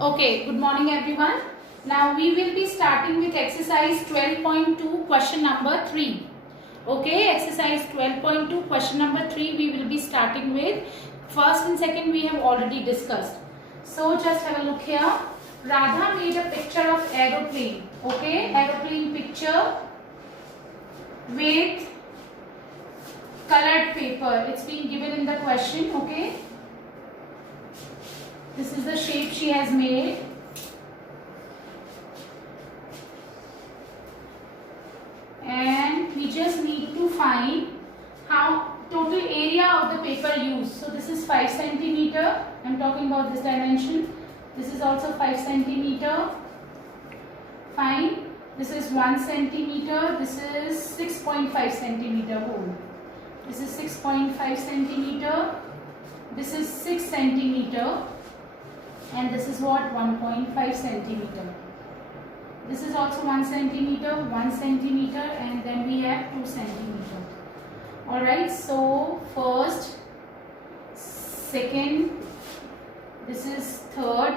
Okay, good morning everyone. Now we will be starting with exercise 12.2 question number 3. Okay, exercise 12.2 question number 3 we will be starting with. First and second we have already discussed. So just have a look here. Radha made a picture of aeroplane. Okay, aeroplane picture with colored paper. It's been given in the question. Okay. This is the shape she has made. And we just need to find how total area of the paper used. So this is 5 centimeter. I am talking about this dimension. This is also 5 centimeter. Fine. This is 1 centimeter. This is 6.5 centimeter whole. This is 6.5 centimeter. This is 6 centimeter. And this is what? 1.5 centimeter. This is also 1 centimeter, 1 centimeter, and then we have 2 centimeter. Alright, so first, second, this is third,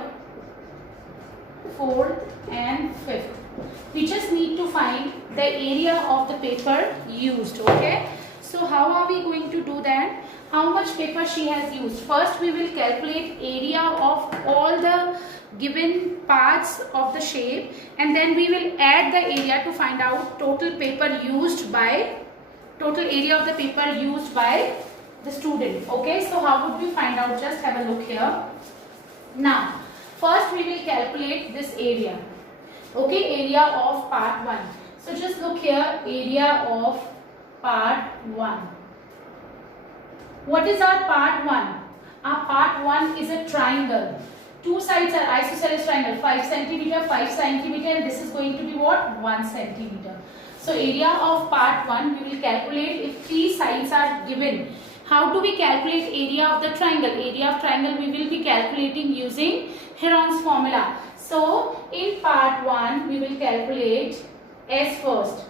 fourth, and fifth. We just need to find the area of the paper used. Okay, so how are we going to do that? How much paper she has used? First we will calculate area of all the given parts of the shape, and then we will add the area to find out total paper used by, total area of the paper used by the student. Okay, so how would we find out? Just have a look here. Now first we will calculate this area. Okay, area of part 1. So just look here, area of part 1. What is our part 1? Our part 1 is a triangle. Two sides are isosceles triangle, 5 centimeter, 5 centimeter, and this is going to be what? 1 centimeter. So area of part 1 we will calculate if 3 sides are given. How do we calculate area of the triangle? Area of triangle we will be calculating using Heron's formula. So in part 1 we will calculate S first.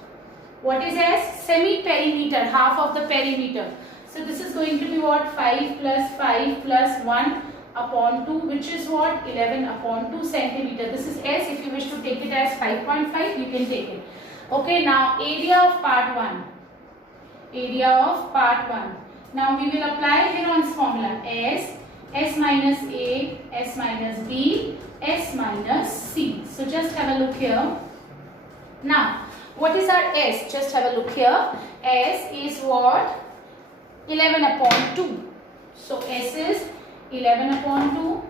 What is S? Semi-perimeter, half of the perimeter. So this is going to be what? 5 plus 5 plus 1 upon 2, which is what? 11 upon 2 centimeter. This is S. If you wish to take it as 5.5, you can take it. Okay, now area of part 1. Area of part 1. Now we will apply Heron's formula. S minus A, S minus B, S minus C. So just have a look here. Now, what is our S? Just have a look here. S is what? 11 upon 2. So S is 11 upon 2.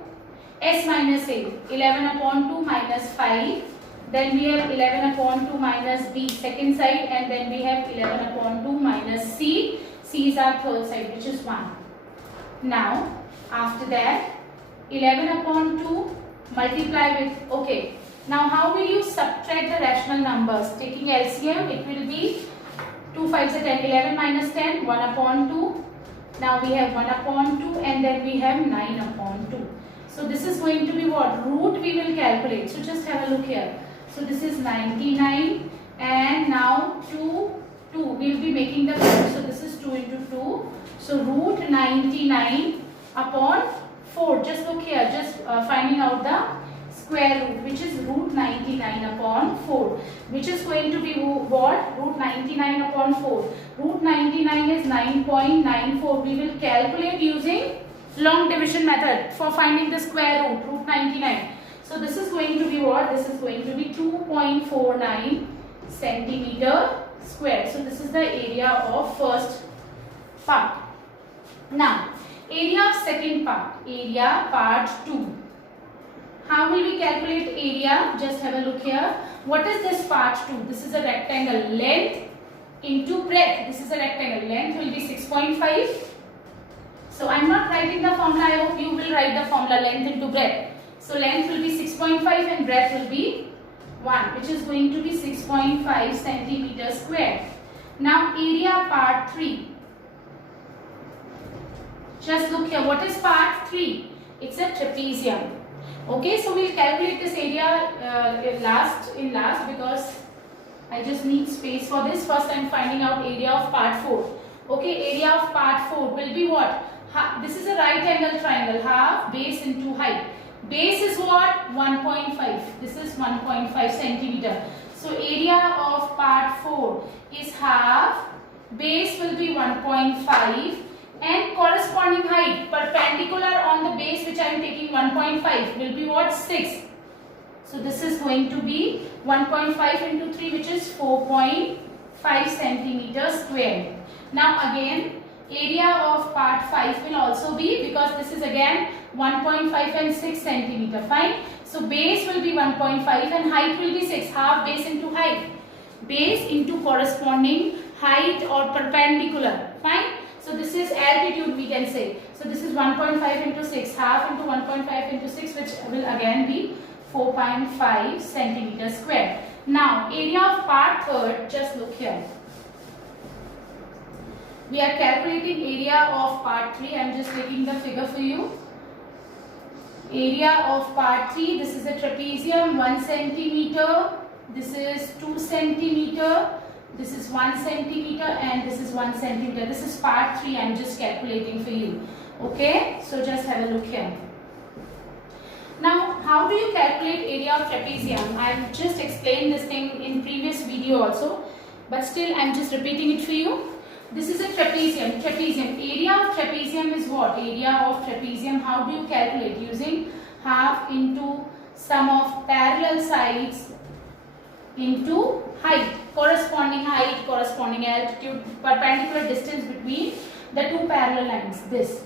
S minus A, 11 upon 2 minus 5. Then we have 11 upon 2 minus B, second side, and then we have 11 upon 2 minus C. C is our third side, which is 1. Now, after that, 11 upon 2 multiply with, okay. Now, how will you subtract the rational numbers? Taking LCM, it will be 2 5s are 10, 11 minus 10, 1 upon 2. Now we have 1 upon 2, and then we have 9 upon 2. So this is going to be what? Root we will calculate. So just have a look here. So this is 99, and now 2, we will be making the root. So this is 2 into 2. So root 99 upon 4. Just look here, just finding out the square root, which is root 99 upon 4, which is going to be what? Root 99 upon 4. Root 99 is 9.94. We will calculate using long division method for finding the square root, root 99. So this is going to be what? This is going to be 2.49 centimeter square. So this is the area of first part. Now, area of second part, area part 2. How will we calculate area? Just have a look here. What is this part 2? This is a rectangle. Length into breadth. This is a rectangle. Length will be 6.5. So I am not writing the formula. I hope you will write the formula, length into breadth. So length will be 6.5 and breadth will be 1, which is going to be 6.5 centimeter square. Now area part 3. Just look here. What is part 3? It's a trapezium. Okay, so we'll calculate this area in last because I just need space for this. First I am finding out area of part 4. Okay, area of part 4 will be what? This is a right angle triangle, half base into height. Base is what? 1.5. This is 1.5 centimeter. So area of part 4 is half. Base will be 1.5 and corresponding height perpendicular on the base which I am taking 1.5 will be what? 6. So this is going to be 1.5 into 3, which is 4.5 centimeters square. Now again, area of part 5 will also be, because this is again 1.5 and 6 centimeter. Fine. So base will be 1.5 and height will be 6. Half base into height. Base into corresponding height or perpendicular. Fine. So this is altitude, we can say. So this is 1.5 into 6. Half into 1.5 into 6, which will again be 4.5 centimeters square. Now area of part 3rd, just look here. We are calculating area of part 3. I am just taking the figure for you. Area of part 3, this is a trapezium, 1 centimeter. This is 2 centimeter. This is 1 centimeter and this is 1 centimeter. This is part 3. I am just calculating for you. Okay. So just have a look here. Now, how do you calculate area of trapezium? I have just explained this thing in previous video also, but still I am just repeating it for you. This is a trapezium. Area of trapezium is what? Area of trapezium, how do you calculate? Using half into sum of parallel sides into height, corresponding altitude, perpendicular distance between the two parallel lines. This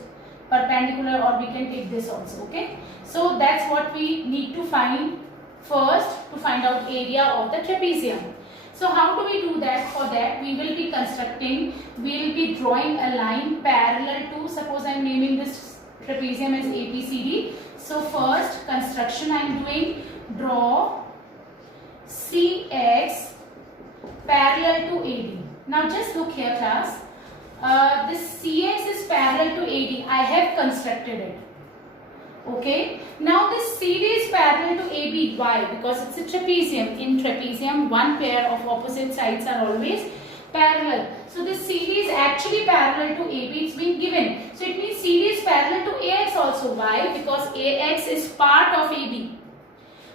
perpendicular, or we can take this also. Okay. So that's what we need to find first to find out area of the trapezium. So how do we do that? For that we will be drawing a line parallel to, suppose I am naming this trapezium as ABCD. So first construction I am doing, draw CX parallel to AD. Now just look here class, this CX is parallel to AD, I have constructed it. Okay, now this CD is parallel to AB. Why? Because it's a trapezium. In trapezium, one pair of opposite sides are always parallel. So this CD is actually parallel to AB. It's been given. So it means CD is parallel to AX also. Why? Because AX is part of AB.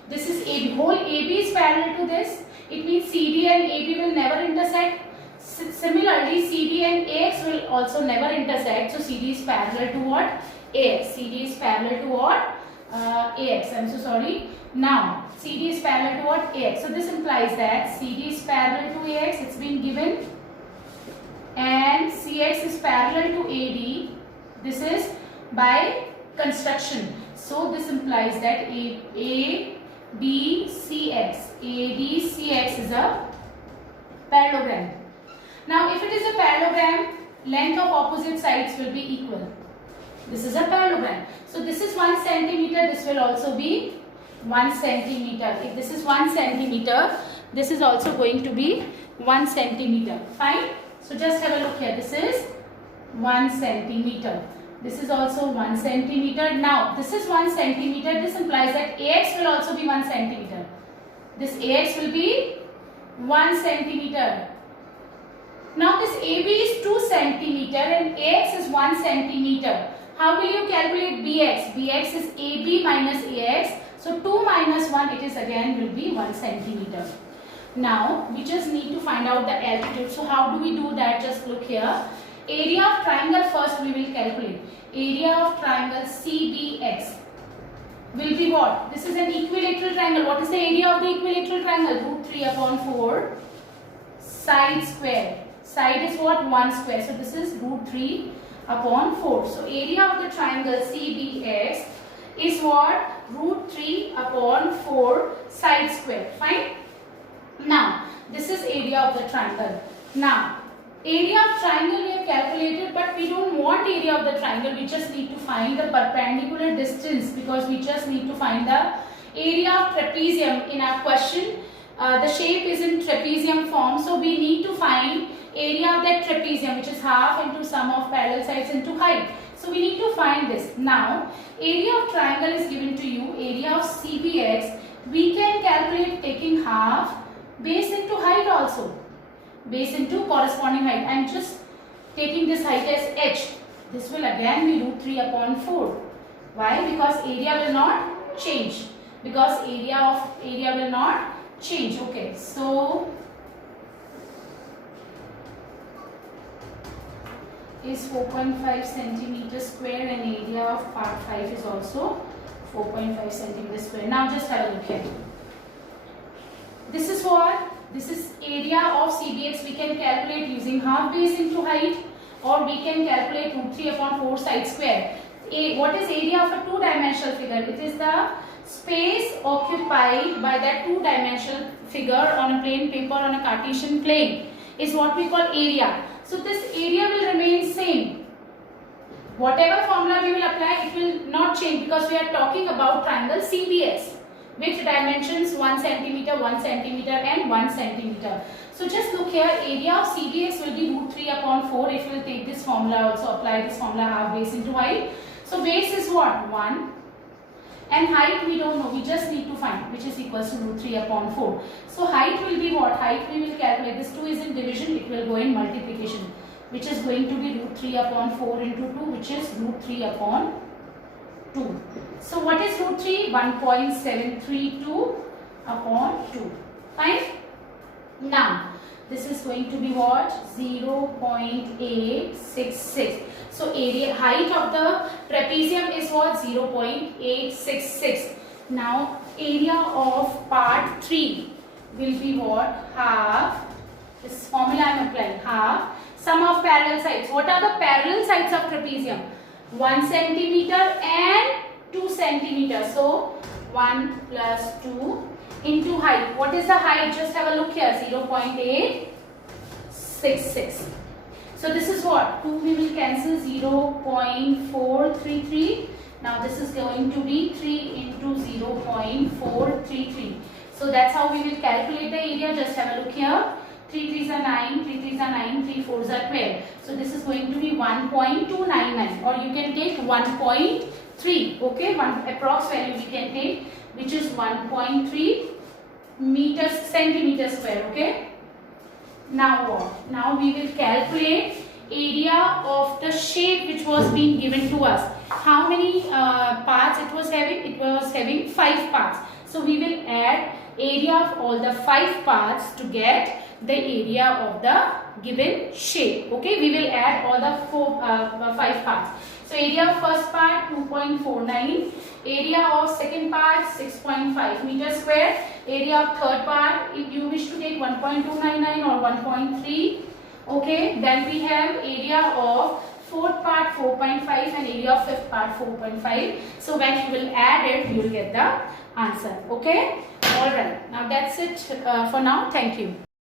This is AB. Whole AB is parallel to this. It means CD and AB will never intersect. Similarly, CD and AX will also never intersect. So CD is parallel to what? AX. CD is parallel to what? AX. I'm so sorry. Now, CD is parallel to what? AX. So this implies that CD is parallel to AX. It's been given. And CX is parallel to AD. This is by construction. So this implies that ABCX is a parallelogram. Now, if it is a parallelogram, length of opposite sides will be equal. This is a parallelogram. So this is 1 centimeter. This will also be 1 centimeter. If this is 1 centimeter, this is also going to be 1 centimeter. Fine. So just have a look here. This is 1 centimeter. This is also 1 centimeter. Now this is 1 centimeter. This implies that AX will also be 1 centimeter. This AX will be 1 centimeter. Now this AB is 2 centimeter and AX is 1 centimeter. How will you calculate BX? BX is AB minus AX. So 2 minus 1, it is again will be 1 centimeter. Now we just need to find out the altitude. So how do we do that? Just look here. Area of triangle first we will calculate. Area of triangle CBX will be what? This is an equilateral triangle. What is the area of the equilateral triangle? Root 3 upon 4 side square. Side is what? 1 square. So this is root 3 upon 4. So area of the triangle CBX is what? Root 3 upon 4 side square. Fine. Now this is area of the triangle. Now area of triangle we have calculated, but we don't want area of the triangle. We just need to find the perpendicular distance, because we just need to find the area of trapezium. In our question, the shape is in trapezium form. So we need to find area of that trapezium, which is half into sum of parallel sides into height. So we need to find this. Now area of triangle is given to you. Area of CBX we can calculate taking half base into height also. Base into corresponding height. I am just taking this height as h. This will again be root 3 upon 4. Why? Because area will not change. because area will not change. Okay, so is 4.5 centimeters square and area of part 5 is also 4.5 centimeters square. Now just have a look here. This is what? This is area of CBX. We can calculate using half base into height, or we can calculate root 3 upon 4 side square. What is area of a two-dimensional figure? It is the space occupied by that two-dimensional figure on a plain paper on a Cartesian plane is what we call area. So this area will remain same. Whatever formula we will apply, it will not change because we are talking about triangle CBX with dimensions 1 centimeter, 1 centimeter and 1 centimeter. So just look here, area of CBX will be root 3 upon 4 if we will take this formula, also apply this formula, half base into height. So base is what? 1. And height we don't know, we just need to find, which is equals to root 3 upon 4. So height will be what? Height we will calculate. This 2 is in division, it will go in multiplication, which is going to be root 3 upon 4 into 2, which is root 3 upon 2. So what is root 3? 1.732 upon 2. Fine? Now, this is going to be what? 0.866. So area, height of the trapezium is what? 0.866. Now area of part 3 will be what? Half. This formula I am applying. Half sum of parallel sides. What are the parallel sides of trapezium? 1 centimeter and 2 centimeters. So 1 plus 2 into height. What is the height? Just have a look here. 0.866. So this is what? 2 we will cancel, 0.433. Now this is going to be 3 into 0.433. So that's how we will calculate the area. Just have a look here. 3 3s are 9, 3 3s are 9, 3 4s are 12. So this is going to be 1.299, or you can take 1.3. Okay, one approx value we can take, which is 1.3 centimeters square. Okay. Now what? Now we will calculate area of the shape which was being given to us. How many parts it was having? It was having 5 parts. So we will add area of all the 5 parts to get the area of the given shape. Okay, we will add all the 5 parts. So area of first part 2.49, area of second part 6.5 meters square, area of third part if you wish to take 1.299 or 1.3. Okay, then we have area of fourth part 4.5 and area of fifth part 4.5. So when you will add it, you will get the answer. Okay, alright. Now that's it for now. Thank you.